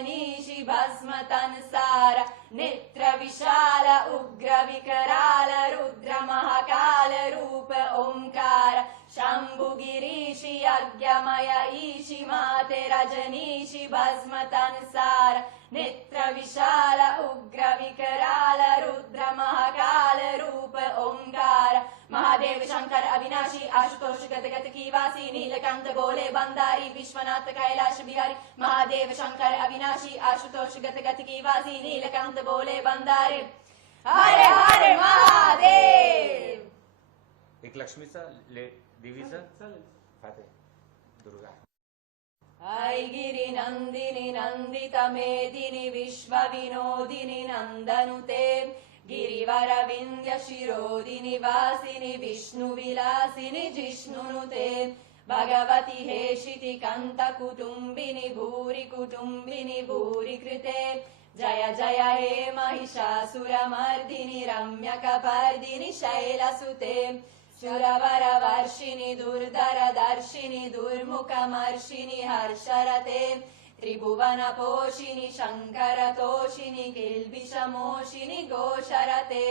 रजनीशि भस्म तन्सार नेत्र विशाल उग्र विकराल रुद्र महाकाल रूप ओंकार शंभुगिरीशि यज्ञमय ईशि माते रजनीशि भस्म तन्सार नेत्र विशाल उग्र विकराल रुद्र महाकाल रूप ओंकार महादेव शंकर अविनाशी आशुतोष गत गत की वासी नीलकंठ भोले बंदारी विश्वनाथ कैलाश बिहारी महादेव शंकर अविनाशी आशुतोष गत गत की वासी नीलकंठ भोले बंदारी हरे हरे महादेव। एक लक्ष्मीचा देवीचा फाते दुर्गा ऐगिरि नंदिनी नंदित मेदिनी विश्व विनोदिनी नंदनुते गिरिवर विंध्य शिरोदिनी वासिनी विष्णु विलासिनी जिष्णुनुते भगवती हेशिति कंत कुटुंबिनी भूरि कृते जय जय हे महिषासुरमर्दिनि रम्यकपर्दिनि शैलसुते सुरवर वर्षिणि दुर्धर दर्शिनि दुर्मुखमर्षिणि हर्षरते त्रिभुवन पोषिणि शंकर तोषिणि किल्बिषमोषिणि घोषरते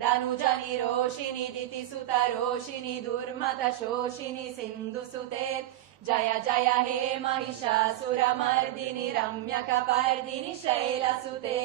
धनुजनि रोषिणि दितिसुत रोषिणि दुर्मत शोषिणि सिन्धुसुते जय जय हे महिषासुरमर्दिनि रम्यकपर्दिनि शैलसुते।